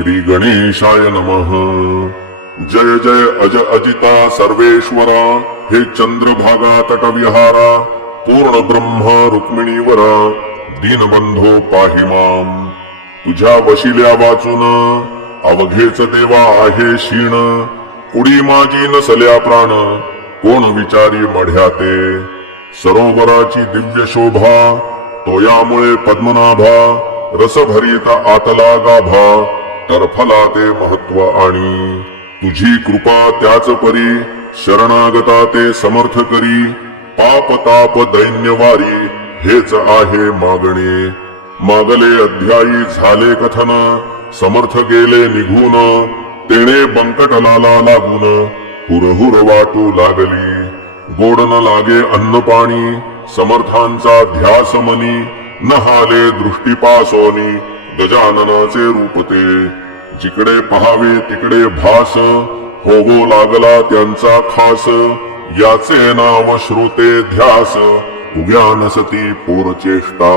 श्री गणेशाय नमः। जय जय अज अजिता सर्वेश्वरा, हे चंद्रभागा तटविहारा, पूर्ण ब्रह्म रुक्मिणीवरा, दीनबंधो पाहि माम। तुझ्या वशिल्या वाचून अवघेच देवा आहे क्षीण, कुडी माझी नसल्या प्राण, कोण विचारी मढ्याते। सरोवराची दिव्य शोभा, तोयामुळे पद्मनाभा, रसभरीत आतला गाभा, टरफला ते महत्व आणि। तुझी कृपा त्याच परी, शरणागता ते समर्थ करी, पाप ताप दैन्यवारी, हेच आहे मागणे। मागले अध्यायी झाले कथन, समर्थ गेले निघून, तेणे बंकटलाला लागून, हुरहुर वाटू लागली। गोड न लागे अन्न पाणी, समर्थांचा ध्यास मनी, नहाले दृष्टीपासोनी, गजाननाचे रूप ते। जिकडे पहावे तिकडे भास, होवो लागला त्यांचा खास, याचे नाव श्रोते ध्यास, उग्या नसती पोरचेष्टा।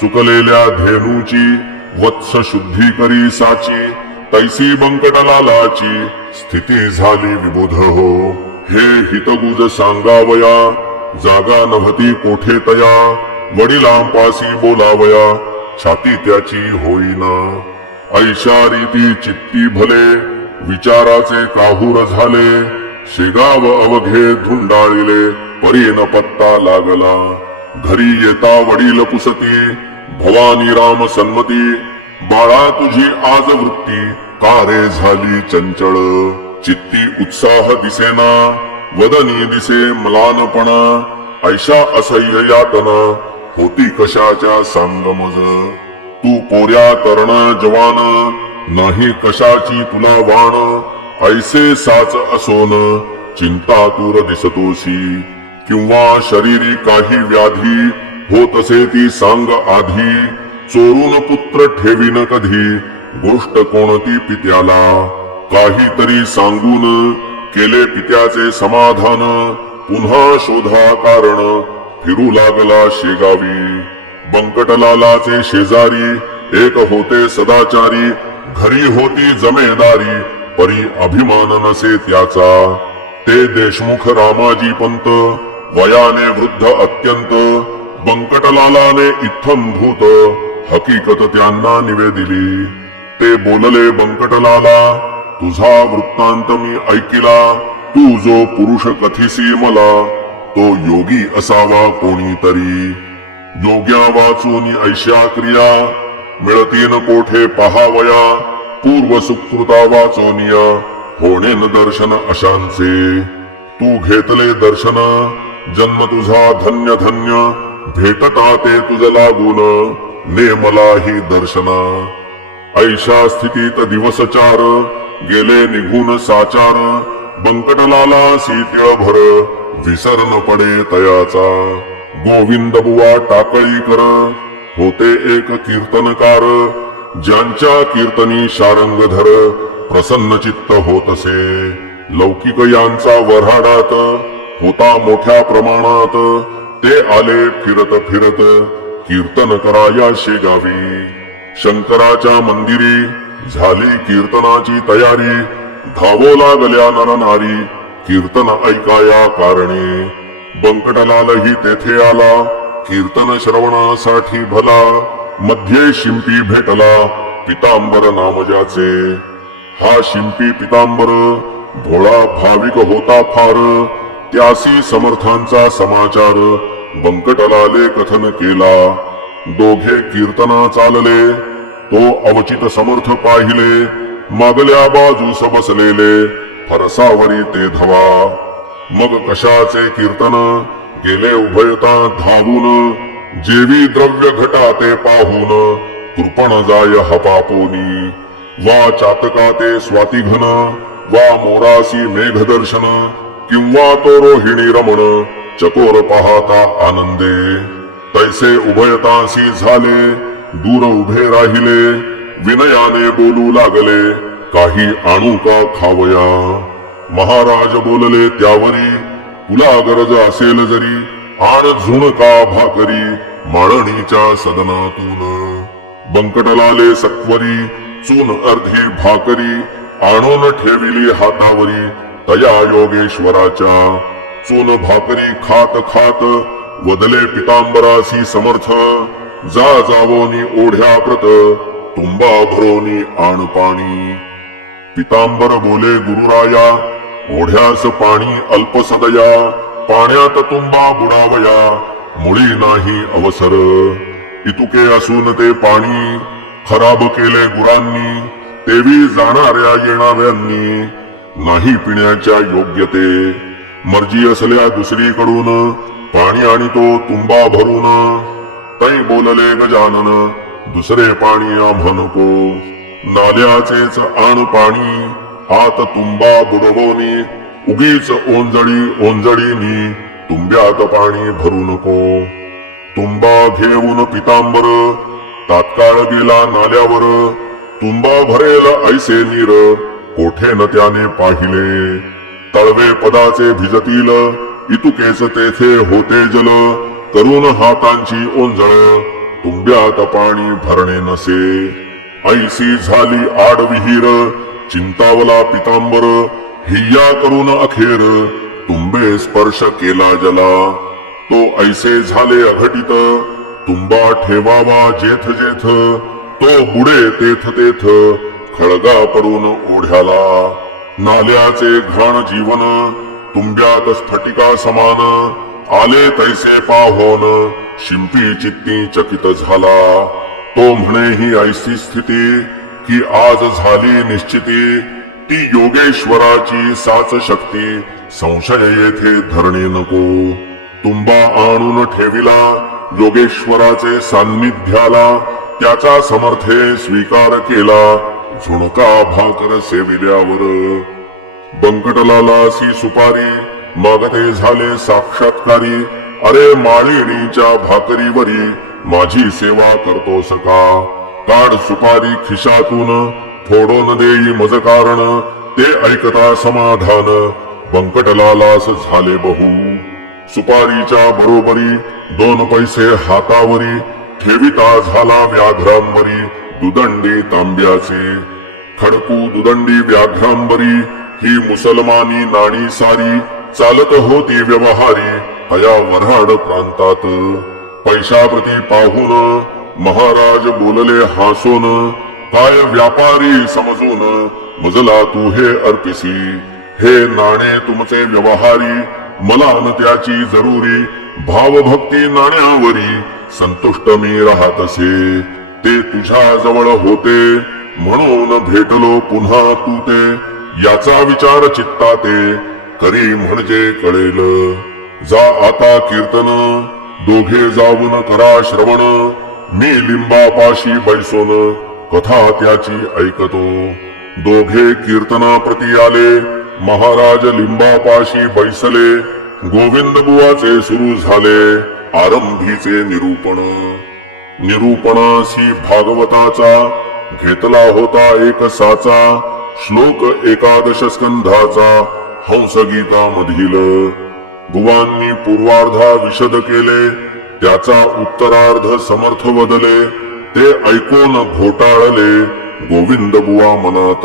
चुकलेल्या धेनूची वत्स शुद्धी करी साची, तैसी बंकटलालाची स्थिती झाली विबुध हो। हे हितगुज सांगावया, जागा नव्हती कोठे तया, वडिलांपासी बोलावया, छाती त्याची होईना। ऐशा रीती चित्ती भले, विचाराचे काहूर झाले, शेगाव अवघे धुंडाळिले, परी न पत्ता लागला। घरी येता वडील पुसती, भवानी राम सन्मती, बाळा तुझी आज वृत्ती, का रे झाली चंचळ। चित्ती उत्साह दिसेना, वदनी दिसे म्लानपणा, ऐशा असह्य यातना, होती कशाच्या सांगमज। तू पोऱ्या तरण जवान, नाही कशाची तुला वाण, ऐसे साच असोन, चिंता तूर दिसतोसी। किंवा शरीरी काही व्याधी, होतसे ती सांग आधी, चोरून पुत्र ठेवीन कधी, गोष्ट कोणती पित्याला। काहीतरी सांगून केले पित्याचे समाधान, पुन्हा शोधा कारण, फिरू लागला शेगावी। बंकटलालाचे शेजारी, एक होते सदाचारी, घरी होती जमेदारी, परी अभिमान नसे त्याचा। ते देशमुख रामाजी पंत, वयाने वृद्ध अत्यंत, बंकटलालाने इत्थम भूत, हकीकत त्यांना निवेदिली। ते बोलले बंकटलाला, तुझा वृत्तांत मी ऐकिला, तू जो पुरुष कथिसी मला, तो योगी असावा कोणीतरी। योग्या वाचून ऐशा क्रिया, मिळतीन कोठे पहावया, पूर्व सुकृता वाचोनिया, होणे न दर्शन अशांचे। तू घेतले दर्शन, जन्म तुझा धन्य धन्य, भेटता ते तुझ लागून, ने मलाही दर्शन। ऐशा स्थितीत दिवस चार, गेले निघून साचार, बंकटलाला सीत्यभर, विसरन पडे तयाचा। गोविंद बुवा टाकळीकर, होते एक कीर्तनकार, ज्यांच्या कीर्तनी शारंगधर, प्रसन्न चित्त होतसे। लौकिक यांचा वऱ्हाडात, होता मोठ्या प्रमाणात, ते आले फिरत फिरत, कीर्तन कराया शेगावी। शंकराच्या मंदिरी, झाली कीर्तनाची तयारी, धावो लागल्या नरनारी, कीर्तन ऐकाया कारणे। बंकटलालही तेथे आला, कीर्तन श्रवणासाठी भला, मध्ये शिंपी भेटला, पितांबर नाम ज्याचे। हा शिंपी पितांबर, भोळा भाविक होता फार, त्यासी समर्थांचा समाचार, बंकटलाले कथन केला। दोघे कीर्तना चालले, तो अवचित समर्थ पाहिले, मागल्या बाजूस बसलेले, फरसावरी ते धवा। मग कशाचे कीर्तन, गेले उभयता धावून, जेवी द्रव्य घटा ते पाहून, कृपण जाय हपापोनी। वा चातका ते स्वातिघन, वा मोरासी मेघदर्शन, किंवा तो रोहिणी रमण, चकोर पाहता आनंदे। तैसे उभयतासी झाले, दूर उभे राहिले, विनयाने बोलू लागले, काही आणू का खावया। महाराज बोलले त्यावरी, तुला गरज असेल जरी, आण झुणका भाकरी, माळणीच्या सदनातून। बंकटलाले सत्वरी, चून अर्धी भाकरी आणून ठेविली हातावरी तया योगेश्वराच्या. चून भाकरी खात खात वदले पितांबरासी समर्थ. जा जावोनी ओढ्या प्रत तुंबा भरोनी आण पाणी. पितांबर बोले गुरुराया ओढ्यास पाणी अल्पसदया. पाण्यात तुंबा बुडावया मुळी नाही अवसर. इतुके असून ते पाणी खराब केले गुरांनी. तेवी जाणाऱ्या येणाऱ्यांनी नाही पिण्याच्या योग्यते. मर्जी असल्या दुसरीकडून पाणी आणि तो तुंबा भरून. तै बोलले गजानन दुसरे पाणी आम्हा नको. नाल्याचेच आण पाणी आत तुंबा बुडवोनी. उगीच ओंजळी ओंजळीनी तुंब्यात पाणी भरू नको. तुंबा घेऊन पितांबर तात्काळ गेला नाल्यावर. तुंबा भरेल ऐसे नीर कोठे न त्याने पाहिले. तळवे पदाचे भिजतील इतुकेच तेथे होते जल. करून हातांची ओंजळ तुंब्यात पाणी भरणे नसे. ऐसी झाली आड विहीर चिंतावला पितांबर. हिया करून अखेर तुंबे स्पर्श केला जला. तो ऐसे झाले अघटित तुंबा ठेवावा जेथ जेथ. तो बुडे तेथ तेथ खळगा पडून ओढ्याला. नाल्याचे घाण जीवन तुंब्यात स्फटिका समान. आले तैसे पाहोन शिंपी चित्ती चकित झाला. तो म्हणे ही ऐसी स्थिती की आज झाली निश्चिती. ती योगेश्वराची साच शक्ती संशय येथे धरणे नको. तुंबा आणून ठेविला योगेश्वराचे सान्निध्याला. त्याचा समर्थे स्वीकार केला झुणका भाकर सेविल्यावर. बंकटलालासी सुपारी मागते झाले साक्षात्कारी. अरे माळिणीच्या भाकरीवरी माझी सेवा करतोस का. काढ सुपारी खिशातून फोडून देई मज कारण. ते ऐकता समाधान बंकटलालास झाले बहु. सुपारीच्या बरोबरी 2 पैसे हातावरी. ठेविता झाला व्याघ्रांबरी दुदंडी तांब्याचे. खडकू दुदंडी व्याघ्रांबरी ही मुसलमानी नाणी सारी. चालत होती व्यवहारी तया वऱ्हाड प्रांतात. पैशाप्रती पाहून महाराज बोलले हासून. काय व्यापारी समजून मजला तू हे अर्पिसी. हे नाणे तुमचे व्यवहारी मला न त्याची जरुरी. भावभक्ती नाण्यावरी संतुष्ट मी राहतसे. ते तुझ्या जवळ होते म्हणून भेटलो पुन्हा तू ते. याचा विचार चित्ताते करी म्हणजे कळेल. जा आता कीर्तन दोघे जाऊन करा श्रवण. मी लिंबापाशी बैसोन कथा त्याची ऐकतो. दोघे कीर्तनाप्रती आले महाराज लिंबापाशी बैसले. गोविंद बुवाचे सुरू झाले आरंभीचे निरूपण. निरूपणासी भागवताचा घेतला होता एक साचा. श्लोक 11 स्कंधाचा हंसगीता मधील. बुवांनी पूर्वार्धा विशद केले त्याचा उत्तरार्ध समर्थ वदले. ते ऐकून घोटाळले गोविंद बुवा मनात.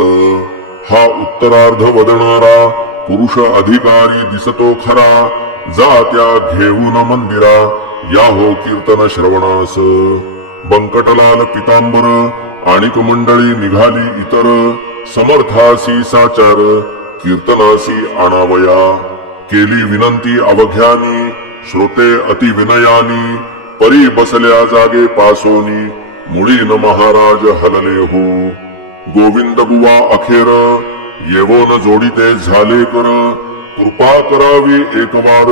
हा उत्तरार्ध वदणारा पुरुष अधिकारी दिसतो खरा. जा त्या घेऊन मंदिरा या हो कीर्तन श्रवणास. बंकटलाल पितांबर आणिक मंडळी निघाली इतर. समर्थासी साचार कीर्तनासी आणावया. केली विनंती अवघ्यानी श्रोते अति विनयानी. परी बसल्या जागे पासोनी मुळीन महाराज हलले हो. गोविंद बुवा अखेर येवोन जोडीते झाले कर. कृपा करावी एक वार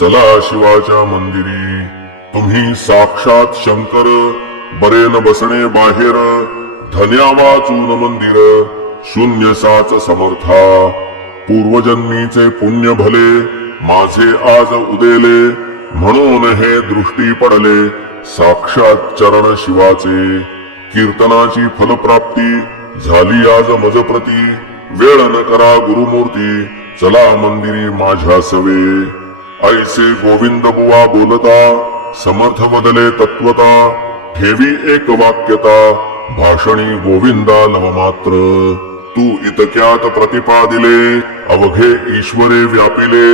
चला शिवाच्या मंदिरी. तुम्ही साक्षात शंकर बरे न बसणे बाहेर. धन्या वाचून मंदिर शून्य साच समर्था. पूर्वजन्मीचे पुण्य भले माझे आज उदेले. म्हणून हे दृष्टी पडले साक्षात चरण शिवाचे. कीर्तनाची फलप्राप्ती झाली आज मजप्रती. वेळ न करा गुरुमूर्ती चला मंदिरी माझ्या सवे. ऐसे गोविंद बुवा बोलता समर्थ बदले तत्वता. ठेवी एक वाक्यता भाषणी गोविंदा लवमात्र. तू इतक्यात प्रतिपादिले अवघे ईश्वरे व्यापिले.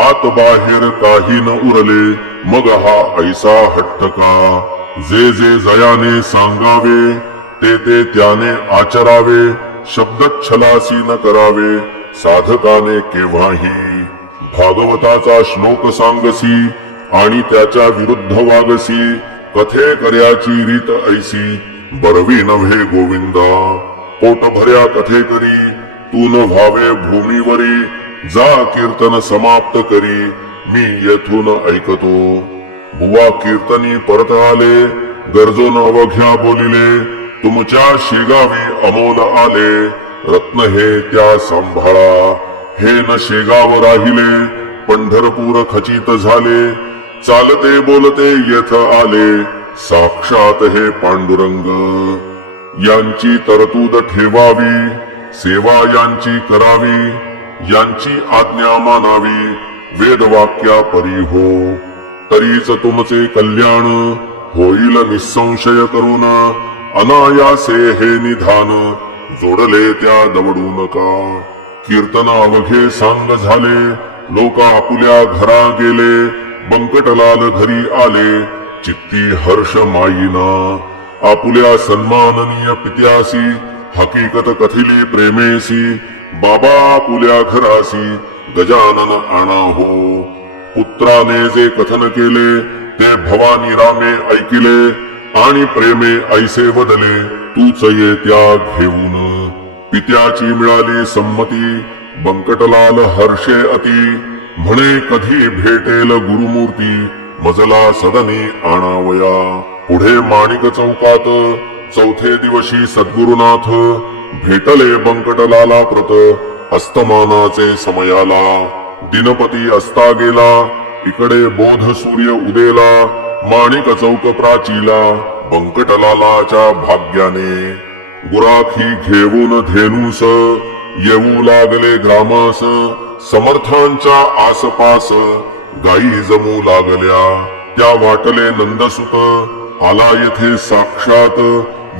आत बाहेर काही न उरले मग हा ऐसा हट्ट का. जे जे जयाने सांगावे ते त्याने आचरावे. शब्दच्छलासी न करावे साधकाने केव्हाही. भागवताचा श्लोक सांगसी आणि त्याच्या विरुद्ध वागसी. कथे कर्याची रीत ऐसी बरवी नव्हे गोविंदा. पोटभऱ्या कथे करी तू न व्हावे भूमीवरी. जा कीर्तन समाप्त करी मी येथून ऐकतो. बुवा कीर्तनी परत आले गरजून अवघ्या बोलिले. तुमच्या शेगावी अमोल आले रत्न हे त्या सांभाळा. हे न शेगाव राहिले पंढरपूर खचित झाले. चालते बोलते येथ आले साक्षात हे पांडुरंग. यांची तरतूद ठेवावी सेवा यांची करावी. यांची आज्ञा मानावी वेदवाक्या परी हो. तरीच तुमचे कल्याण होईल निसंशय करून. अनायासे हे निधान जोडले त्या दवडू नका. कीर्तन अवघे सांग झाले लोक आपुल्या घरा गेले. बंकटलाल घरी आले चित्ती हर्ष माईना. आपुल्या सन्माननीय पित्यासी हकीकत कथिली प्रेमेसी. बाबा आपुल्या घरासी गजानन आणा हो. पुत्राने जे कथन केले ते भवानी रामे ऐकिले. आणि प्रेमे ऐसे वदले तूच ये त्या घेऊन. पित्याची मिळाली संमती बंकटलाल हर्षे अति. म्हणे कधी भेटेल गुरुमूर्ती मजला सदनी आणावया. पुढे माणिक चौकात चौथे दिवशी सद्गुरुनाथ भेटले बंकटलाला प्रत. अस्तमानाचे समयाला दिनपती असता गेला. इकडे बोध सूर्य उदेला माणिक चौक प्राचीला. बंकटलालाच्या भाग्याने गुराखी घेऊन धेनुस येऊ लागले ग्रामास. समर्थांच्या आसपास गायी जमू लागल्या. त्या वाटले नंदसुत आला येथे साक्षात.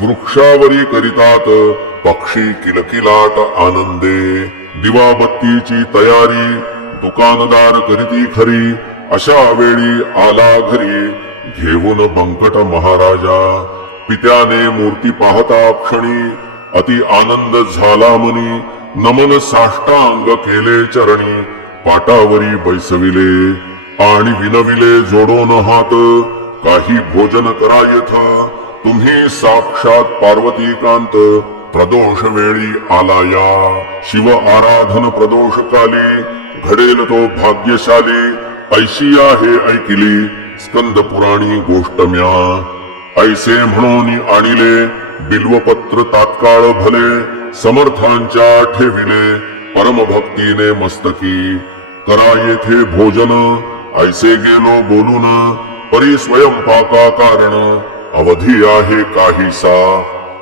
वृक्षावरी करीतात पक्षी किलकिलाट आनंदे. दिवाबत्तीची तयारी दुकानदार करीती खरी. अशा वेळी आला घरी घेऊन बंकट महाराजा. पित्याने मूर्ती पाहता क्षणी अति आनंद झाला मनी. नमन साष्टांग केले चरणी पाटावरी बैसविले. आणि विनविले जोडून हात काही भोजन करा येथ. तुम्ही साक्षात पार्वतीकांत प्रदोष वेळी आलाया. शिव आराधन प्रदोष काली घडेल तो भाग्यशाली. ऐशी आहे ऐकिली स्कंद पुराणी गोष्ट म्या. ऐसे म्हणून आणिले बिल्वपत्र तात्काळ भले. समर्थांच्या ठेविले परमभक्तीने मस्तकी. करा येथे भोजन ऐसे गेलो बोलून. परी स्वयंपाका कारण अवधी आहे काहीसा.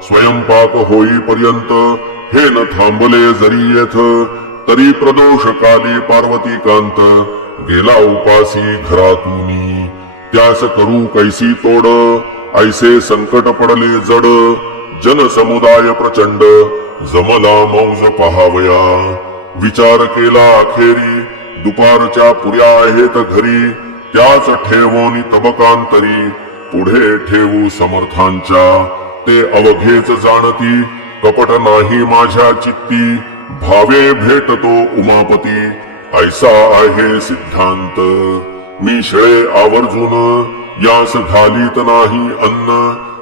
स्वयंपाक होईपर्यंत हे न थांबले जरी येथ. तरी प्रदोष काली पार्वतीकांत गेला उपासी घरातूनी. त्यास करू कैसी तोड ऐसे संकट पडले जड. जनसमुदाय प्रचंड जमला मौज पहावया. विचार केला अखेरी दुपारच्या पुऱ्या आहेत घरी. त्याच ठेवोनी तबकांतरी पुढे ठेवू समर्थांच्या. ते अवघेच जाणती कपट नाही माझ्या चित्ती. भावे भेटतो उमापती ऐसा आहे सिद्धांत. मी शिळे आवर्जून यास घालीत नाही अन्न.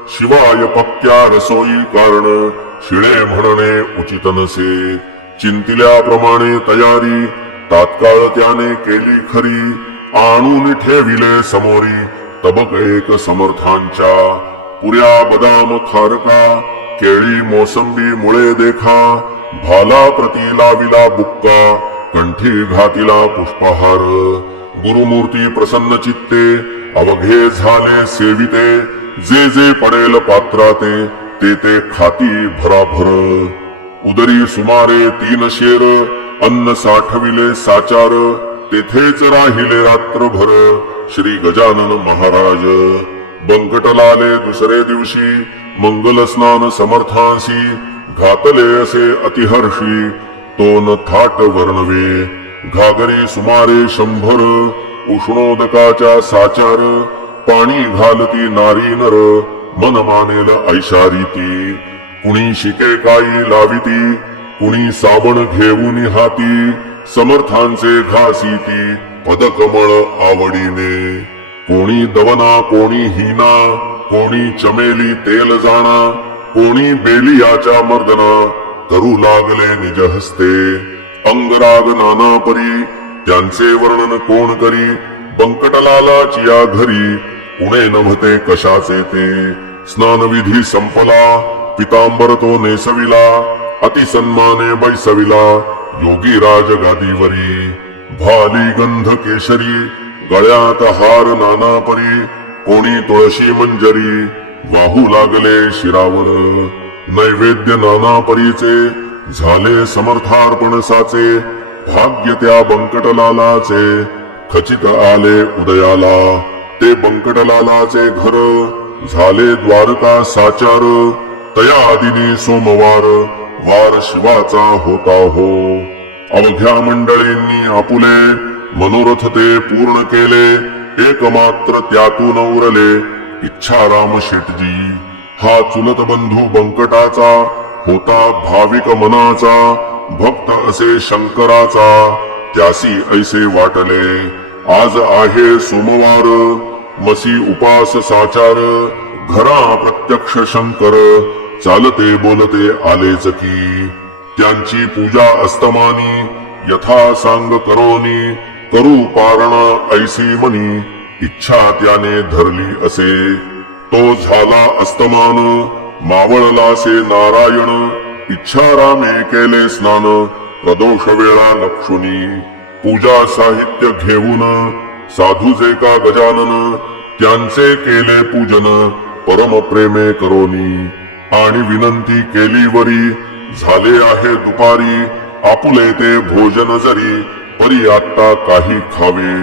शिवाय पक्क्या रसोई कारण शिळे म्हणणे उचित नसे. चिंतिल्याप्रमाणे तयारी तात्काळ त्याने केली खरी. आणून ठेविले समोरी तबक एक समर्थांच्या. पुऱ्या बदाम खारका केळी मोसंबी मुळे देखा. भाला प्रती लाविला बुक्का कंठी घातिला पुष्पहार. गुरुमूर्ती प्रसन्न चित्ते अवघे झाले सेविते. जे जे पडेल पात्राते ते खाती भराभर. उदरी सुमारे 3 शेर अन्न साठविले साचार. तेथेच राहिले रात्रभर श्री गजानन महाराज. बंकटलाले दुसरे दिवशी मंगल स्नान समर्थांसी घातले असे अतिहर्षी तो न थाट वर्णवे घागरे सुमारे 100 उष्णोदकाच्या साचार पाणी घालती नारी नर मन मानेल ऐशारीती कुणी शिके काई लाविती कुणी साबण घेऊन हाती समर्थांचे घासीती पदकमळ आवडीने कोणी दवना कोणी हिना कोणी चमेली तेल जाणा कोणी बेलियाच्या मर्दना करू लागले निज हस्ते अंगराग नाना परी त्यांचे वर्णन कोण करी बंकटलालाची या घरी उणे नव्हते कशाचे ते स्नानविधी संपला पितांबर तो नेसविला अतिसन्माने बैसविला योगी राज गादीवरी भाली गंध केशरी गळ्यात हार नाना परी कोणी तुळशी मंजरी वाहू लागले शिरावर नैवेद्य नाना परीचे झाले समर्थार्पण साचे भाग्य त्या बंकटलालाचे खचित आले उदयाला ते बंकटलालाचे घर झाले द्वारका साचार तया आदिनी सोमवार वार शिवाचा होता हो अवघ्या मंडळींनी आपुले मनोरथ ते पूर्ण केले एकमात्र त्यातून उरले इच्छाराम शेटजी हा चुलत बंधू बंकटाचा होता भाविक मनाचा भक्त असे शंकराचा त्यासी ऐसे वाटले आज आहे सोमवार मसी उपास साचार घरा प्रत्यक्ष शंकर चालते बोलते आलेच की त्यांची पूजा अस्तमानी यथा सांग करोनी करू पारणा ऐसी मनी इच्छा त्याने धरली असे तो झाला अस्तमान मावळलासे नारायण इच्छारामे केले स्नान प्रदोष वेळा लक्षुनी पूजा साहित्य घेऊन साधूचे का गजानन त्यांचे केले पूजन परम प्रेमे करोनी आणि विनंती केली वरी झाले आहे दुपारी आपुले ते भोजन जरी परी आता काही खावे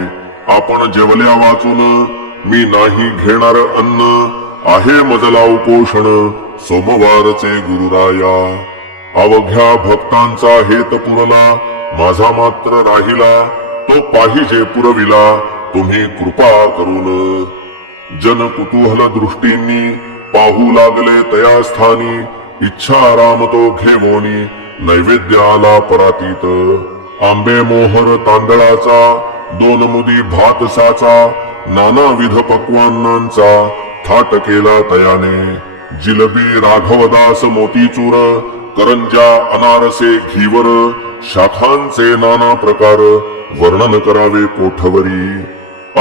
आपण जेवल्या वाचून मी नाही घेणार अन्न आहे मजला उपोषण सोमवारचे गुरुराया अवघ्या भक्तांचा हेत पुरला माझा मात्र राहिला तो पाहिजे पुरविला तुम्ही कृपा करून जन कुतूहल दृष्टींनी पाहू लागले तया स्थानी इच्छा राम तो घेवोनी नैवेद्य आला परातीत आंबे मोहर तांदळाचा 2 मुदी भात साचा नानाविध पक्वान्नांचा थाट केला तयाने जिलबी राघवदास मोतीचूर करंजा अनारसे घीवर शाखांचे नाना प्रकार वर्णन करावे कोठवरी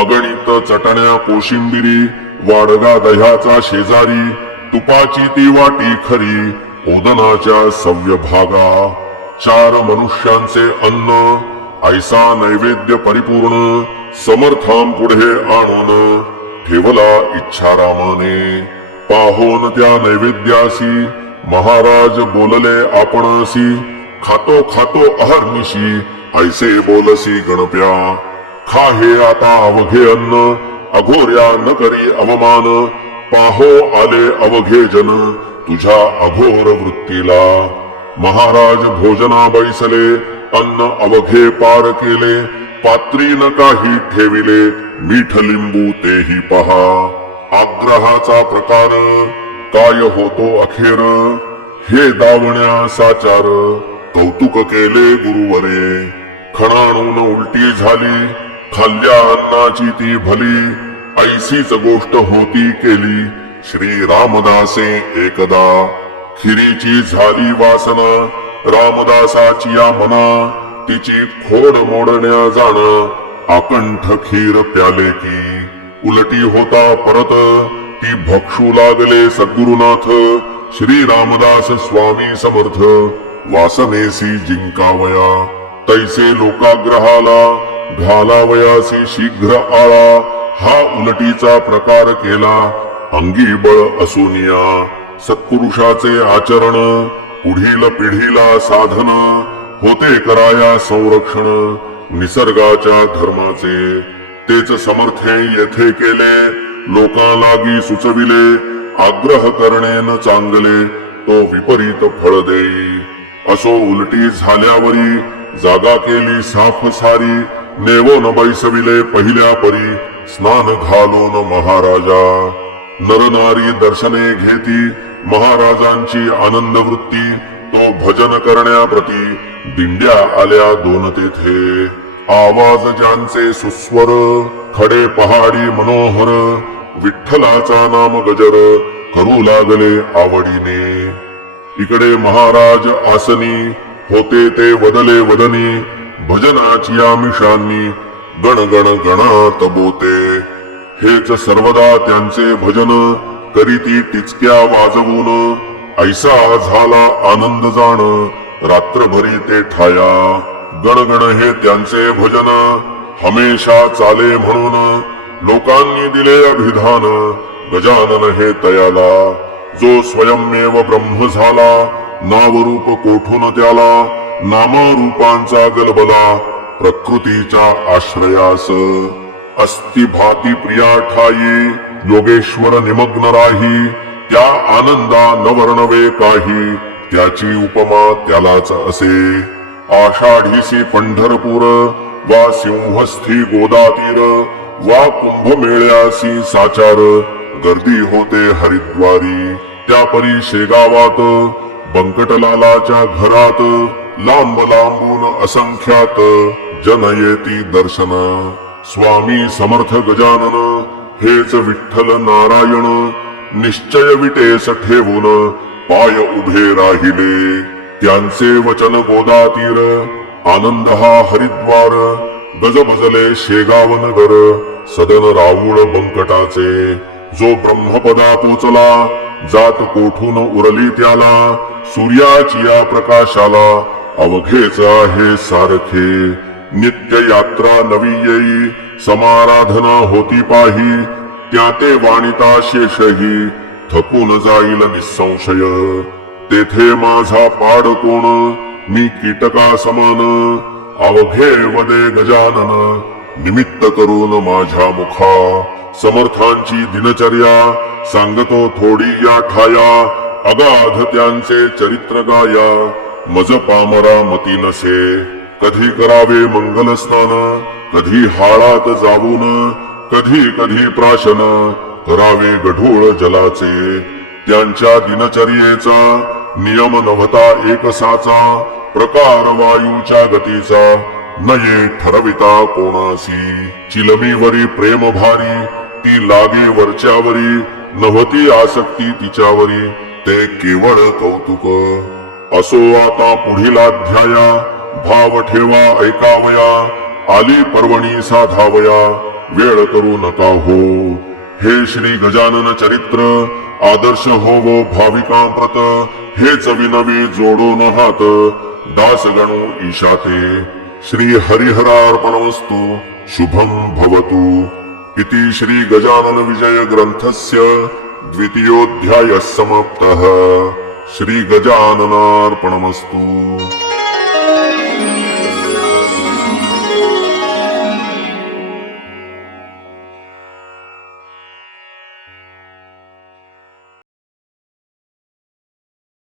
अगणित चटण्या कोशिंबिरी वाडगा दह्याचा शेजारी तुपाची ती वाटी खरी ओदनाच्या सव्य भागा 4 मनुष्यांचे अन्न ऐसा नैवेद्य परिपूर्ण समर्थां पुढे आणून ठेवला इच्छारामाने पाहोन त्या नैवेद्यासी महाराज बोलले आपणासी खातो खातो अहर्निशी ऐसे बोलसी गणप्या खा हे आता अवघे अन्न अघोर्या न करी अवमान पाहो आले अवघे जन तुझ्या अघोर वृत्तीला महाराज भोजना बैसले अन्न अवघे पार केले पात्री न काही ठेविले मीठ लिंबू तेही पहा आग्रहाचा प्रकार काय होतो अखेर हे दावण्या साचार कौतुक केले गुरुवरे खणाणून उलटी झाली खाल्ल्या अन्नाची ती भली ऐसीच गोष्ट होती केली श्री रामदासे एकदा खिरीची झाली वासना रामदासाची या मना तिची खोड मोडण्या जाण आकंठ खीर प्याले की उलटी होता परत ती भक्षू लागले सद्गुरुनाथ श्री रामदास स्वामी समर्थ वासनेसी जिंकावया तैसे लोकाग्रहाला घालावयासी शीघ्र आळा हा उलटीचा प्रकार केला अंगी बळ असुनिया सत्पुरुषाचे आचरण पुढील पिढीला साधन होते कराया संरक्षण निसर्गाच्या धर्माचे तेच समर्थे येथे केले लोकांलागी सुचविले आग्रह करणे न चांगले तो विपरीत फळ देई. असो उलटी झाल्यावरी जागा केली साफ सारी. नेवोन बैसविले पहिल्या परी स्नान घालून महाराजा. नरनारी दर्शने घेती महाराजांची आनंद वृत्ती. तो भजन करण्याप्रती दिंड्या आल्या दोन तेथे. आवाज ज्यांचे सुस्वर खडे पहाडी मनोहर. विठ्ठलाचा नाम गजर करू लागले आवडीने. इकडे महाराज आसनी होते ते वदले वदनी. भजनाची आमिषांनी गण गण गणात बोते. हेच सर्वदा त्यांचे भजन करीती टिचक्या वाजवून. ऐसा झाला आनंद जाण रात्रभरी ते ठाया. गणगण हे त्यांचे भजन हमेशा चाले म्हणून. लोकांनी दिले अभिधान गजानन हे तयाला. जो स्वयंमेव ब्रह्म झाला नावरूप कोठून त्याला. नामारूपांचा गलबला प्रकृतीच्या आश्रयास. अस्ति भाती प्रिया ठाई योगेश्वर निमग्न राही. त्या आनंदा न वर्णवे काही त्याची उपमा त्यालाच असे. आषाढीसी पंढरपूर वा सिंहस्थी गोदातीर वा कुंभमेळ्यासी साचार. गर्दी होते हरिद्वारी त्यापरी शेगावात. बंकटलालाच्या घरात लांब लांबून असंख्यात जन येती दर्शन. स्वामी समर्थ गजानन हेच विठ्ठल नारायण. निश्चय विटेस ठेवून पाय उभे राहिले. त्यांचे वचन गोदातीर आनंद हा हरिद्वार. गजबजले शेगाव नगर सदन राऊळ बंकटाचे. जो ब्रह्मपदा पोचला जात कोठून उरली त्याला. सूर्याची या प्रकाशाला अवघेच आहे सारखे. नित्य यात्रा नवी येई समाराधना होती पाही. त्या ते वाणिता शेषही थकून जाईल निसंशय. तेथे माझा पाड कोण मी कीटका समान. अवघे वदे गजानन निमित्त करून माझ्या मुखा. समर्थांची दिनचर्या सांगतो थोडी या ठाया. अगाध त्यांचे चरित्र गाया मज पामरा मती नसे. कधी करावे मंगल स्नान कधी हाळात जाऊन. कधी कधी प्राशन करावे गढूळ जलाचे. त्यांच्या दिनचर्येचा नियम नव्हता एकसाचा. प्रकार वायूच्या गतीचा नये ठरविता कोणासी. चिलमीवरी प्रेम भारी ती लागे वरच्यावरी. नव्हती आसक्ती तिच्यावरी ते केवळ कौतुक. असो आता पुढील अध्याया भाव ठेवा ऐकावया. आली पर्वणी साधावया वेळ करू नका हो. हे श्री गजानन चरित्र आदर्श होवो भाविकांप्रत. हेच विनवी जोडून हात दास गणू ईशाते. श्री हरिहरार्पणमस्तु शुभं भवतु. इति श्री गजानन विजय ग्रंथस्य द्वितीयोऽध्यायः समाप्तः. श्री गजाननार्पणमस्तु.